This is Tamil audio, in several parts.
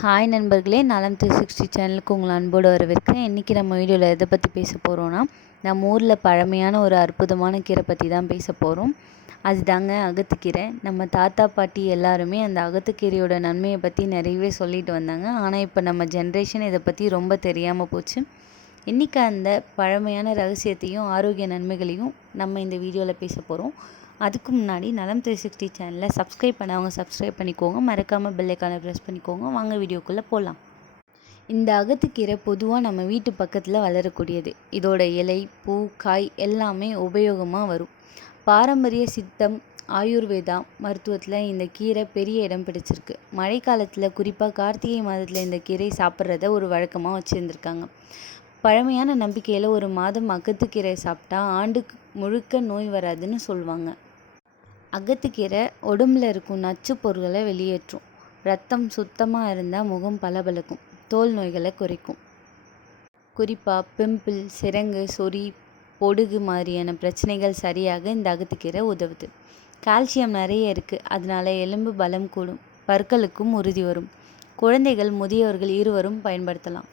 ஹாய் நண்பர்களே, நலம் 360 சேனலுக்கு உங்களை அன்போடு வரவேற்கிறேன். இன்றைக்கி நம்ம வீடியோவில் எதை பற்றி பேச போகிறோன்னா, நம்ம ஊரில் பழமையான ஒரு அற்புதமான கீரை பற்றி தான் பேச போகிறோம். அதுதாங்க அகத்துக்கீரை. நம்ம தாத்தா பாட்டி எல்லாருமே அந்த அகத்துக்கீரையோட நன்மையை பற்றி நிறையவே சொல்லிட்டு வந்தாங்க. ஆனால் இப்போ நம்ம ஜென்ரேஷன் இதை பற்றி ரொம்ப தெரியாமல் போச்சு. இன்றைக்கி அந்த பழமையான ரகசியத்தையும் ஆரோக்கிய நன்மைகளையும் நம்ம இந்த வீடியோவில் பேச போகிறோம். அதுக்கு முன்னாடி நலம் 360 சேனலில் சப்ஸ்கிரைப் பண்ணவங்க சப்ஸ்கிரைப் பண்ணிக்கோங்க. மறக்காமல் பெல் ஐக்கானை ப்ரெஸ் பண்ணிக்கோங்க. வாங்க வீடியோக்குள்ளே போகலாம். இந்த அகத்துக்கீரை பொதுவாக நம்ம வீட்டு பக்கத்தில் வளரக்கூடியது. இதோட இலை, பூ, காய் எல்லாமே உபயோகமாக வரும். பாரம்பரிய சித்தம், ஆயுர்வேதா மருத்துவத்தில் இந்த கீரை பெரிய இடம் பிடிச்சிருக்கு. மழை காலத்தில் குறிப்பாக கார்த்திகை மாதத்தில் இந்த கீரை சாப்பிட்றத ஒரு வழக்கமாக வச்சுருந்துருக்காங்க. பழமையான நம்பிக்கையில் ஒரு மாதம் அகத்துக்கீரை சாப்பிட்டா ஆண்டுக்கு முழுக்க நோய் வராதுன்னு சொல்லுவாங்க. அகத்துக்கீரை உடம்புல இருக்கும் நச்சு பொருட்களை வெளியேற்றும். ரத்தம் சுத்தமாக இருந்தால் முகம் பளபளக்கும். தோல் நோய்களை குறைக்கும். குறிப்பாக பிம்பிள், சிரங்கு, சொறி, பொடுகு மாதிரியான பிரச்சனைகள் சரியாக இந்த அகத்துக்கீரை உதவுது. கால்சியம் நிறைய இருக்குது. அதனால எலும்பு பலம் கூடும். பற்களுக்கும் உறுதி வரும். குழந்தைகள், முதியவர்கள் இருவரும் பயன்படுத்தலாம்.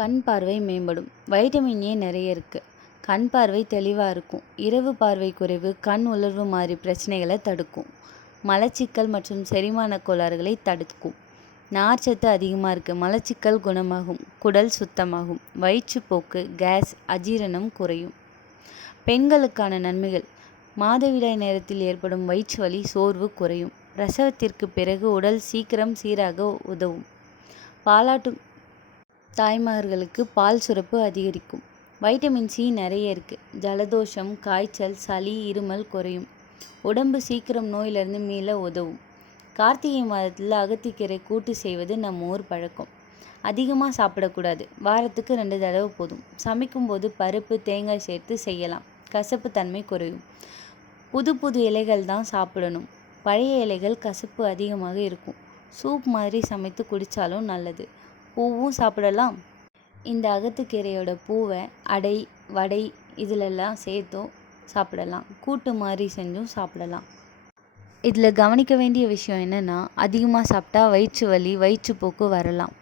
கண் பார்வை மேம்படும். வைட்டமின் ஏ நிறைய இருக்குது. கண் பார்வை தெளிவாக இருக்கும். இரவு பார்வை குறைவு, கண் உலர்வு மாதிரி பிரச்சனைகளை தடுக்கும். மலச்சிக்கல் மற்றும் செரிமான கோளாறுகளை தடுக்கும். நார்ச்சத்து அதிகமாக இருக்குது. மலச்சிக்கல் குணமாகும். குடல் சுத்தமாகும். வயிற்றுப்போக்கு, கேஸ், அஜீரணம் குறையும். பெண்களுக்கான நன்மைகள்: மாதவிடாய் நேரத்தில் ஏற்படும் வயிற்று வலி, சோர்வு குறையும். பிரசவத்திற்கு பிறகு உடல் சீக்கிரம் சீராக உதவும். பாலாட்டும் தாய்மார்களுக்கு பால் சுரப்பு அதிகரிக்கும். வைட்டமின் சி நிறைய இருக்குது. ஜலதோஷம், காய்ச்சல், சளி, இருமல் குறையும். உடம்பு சீக்கிரம் நோயிலிருந்து மீள உதவும். கார்த்திகை மாதத்தில் அகத்திக்கீரை கூட்டு செய்வது நம்ம ஊர் பழக்கம். அதிகமாக சாப்பிடக்கூடாது. வாரத்துக்கு 2 தடவை போதும். சமைக்கும்போது பருப்பு, தேங்காய் சேர்த்து செய்யலாம். கசப்பு தன்மை குறையும். புது புது இலைகள் தான் சாப்பிடணும். பழைய இலைகள் கசப்பு அதிகமாக இருக்கும். சூப் மாதிரி சமைத்து குடித்தாலும் நல்லது. பூவும் சாப்பிடலாம். இந்த அகத்துக்கீரையோட பூவை அடை, வடை இதிலெல்லாம் சேர்த்தும் சாப்பிடலாம். கூட்டு மாதிரி செஞ்சும் சாப்பிடலாம். இதில் கவனிக்க வேண்டிய விஷயம் என்னென்னா, அதிகமாக சாப்பிட்டா வயிற்று வலி, வயிற்றுப்போக்கு வரலாம்.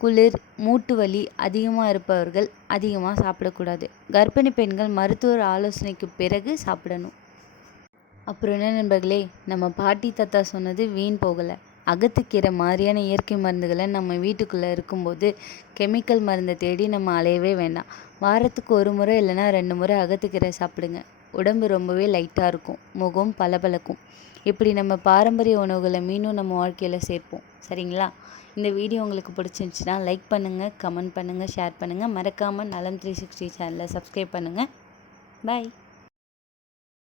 குளிர், மூட்டு வலி அதிகமாக இருப்பவர்கள் அதிகமாக சாப்பிடக்கூடாது. கர்ப்பிணி பெண்கள் மருத்துவர் ஆலோசனைக்கு பிறகு சாப்பிடணும். அப்புறம் என்ன நண்பர்களே, நம்ம பாட்டி தாத்தா சொன்னது வீண் போகலை. அகத்துக்கீரை மாதிரியான இயற்கை மருந்துகளை நம்ம வீட்டுக்குள்ளே இருக்கும்போது கெமிக்கல் மருந்தை தேடி நம்ம அலையவே வேண்டாம். வாரத்துக்கு 1 முறை இல்லைனா 2 முறை அகத்துக்கீரை சாப்பிடுங்க. உடம்பு ரொம்பவே லைட்டாக இருக்கும். முகம் பளபளக்கும். இப்படி நம்ம பாரம்பரிய உணவுகளை மீண்டும் நம்ம வாழ்க்கையில் சேர்ப்போம். சரிங்களா? இந்த வீடியோ உங்களுக்கு பிடிச்சிருந்துச்சுன்னா லைக் பண்ணுங்கள், கமெண்ட் பண்ணுங்கள், ஷேர் பண்ணுங்கள். மறக்காமல் நலம் 360 சேனலை சப்ஸ்கிரைப் பண்ணுங்கள். பாய்.